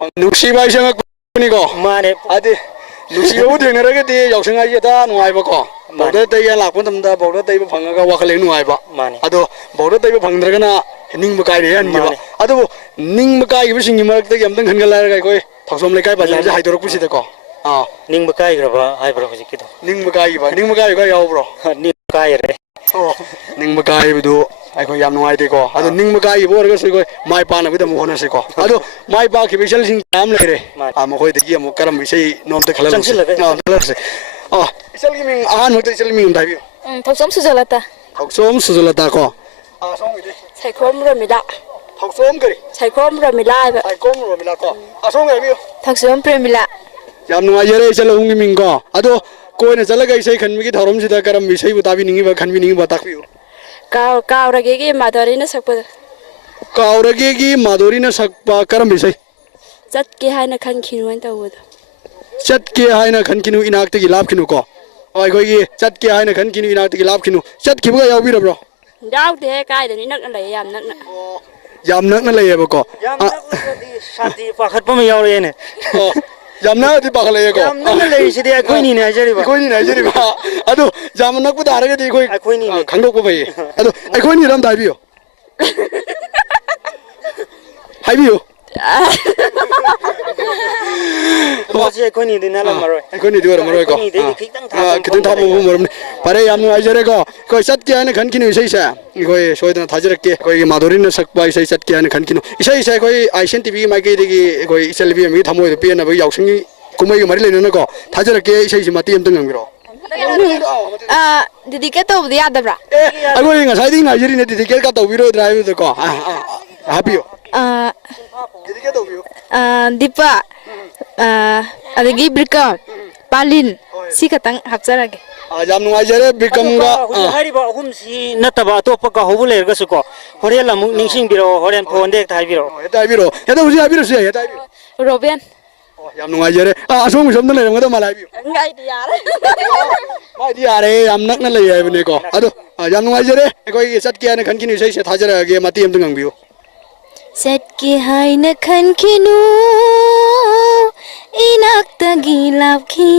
नुसीबा इसे को माने आदि नुसीबा देंगरगदि यावसंगाइदा नुआइबको बौदा तैया लापन तमदा बौदा तैबा फंगागा वाखले नुआइबा अदो बौदा तैबा फंगद्रगना निंगबा काइरे हनगिबा अदो निंगबा काइबा सिंगि मरक्तै यमदं खनगलारगा कोइ थौसोम लेकाइ बाजार जे हाइदोरक पुसिदको निंगबा काइग्रबा हाइब्रो हजिकिदो निंगबा काइबा यावब्रो निंगबा काइरे निंगबा काइबदु अखो याम नुआइदेको अदो निंगबा काइबो ओरगसु कोइ माइ पानबदम होनसेको अदो माइ पाखिबे सेलसिंग याम लेरे मखोइ दगी अमु करम बिसै नोमते खललसे इसल की मिंग आहान मते इसल मिंग दाबि थौसोम सुजलता को सोम साइखोम रमिला थौसोम करी साइखोम रमिला को असोम गाबि थौसोम प्रेमिला याम नुआइरे इसल हुंगी मिंग को अदो कोइने चलगा इसै खनमिगी धरम सिदा करम बिसै बुताबि निंगिबा खनबि निंगिबा ताकबिउ कावरगे की माधुरी न सकपद कावरगे की माधुरी न सकपा करम बिसै चटके हाइना खनखिनु वन तवद चटके हाइना खनखिनु इनाक्तगी लापखिनु को अखोगी चटके हाइना खनखिनु इनाक्तगी लापखिनु चटखिबगा यावबिरब्रो यावदे काइदनि नकना लय याम नकना लयबको याम नकदी शादी पाखतपम यावरेने यामना दि पाखलयको यामना लयसिदि अखोइनि ने हाजरिबा अदो याम नकबु दारगदि खोइ अखोइनि खंदोकबो भई अदो अखोइनि रम दाबियो हाइबियो मोजे अखोइनि दिनाला मरोय अखोइनि दिवर मरोय को कितन थाबो मरम पारे याम आइजरे को कोइ सत्य ने खनखिनु इसैसा कोइ सोइदन थाजरके कोइ माधुरी न सकपा इसै सत्य ने खनखिनु इसै कोइ आइसन टीवी माइके दिगी कोइ इसेलबि मी थमोय पेन बि यावसंगी कुमै मरि लेन को थाजरके इसै सिमति एमतंग ngiro dedicate tawbdi yadabra agoi ngasai ding ngajiri ne dedicate ka tawbiro drive ko happy dedicate tawbio dipa adagi brikam palin si katang hapjarage yam nuaijare bikam ga hariba hum si nataba topa ka hobule ergasu ko horel amuk ningsing biro horen phone dek thaibiro heda usi habiro se heda roben yam nuaijare asong somna leramga da malai bi ngai di yare mai di yare yam nakna lei haibne ko ado yam nuaijare koi satke ne khankini sei se thajara ge mati em tang biu satke haina khankinu inakta gilapki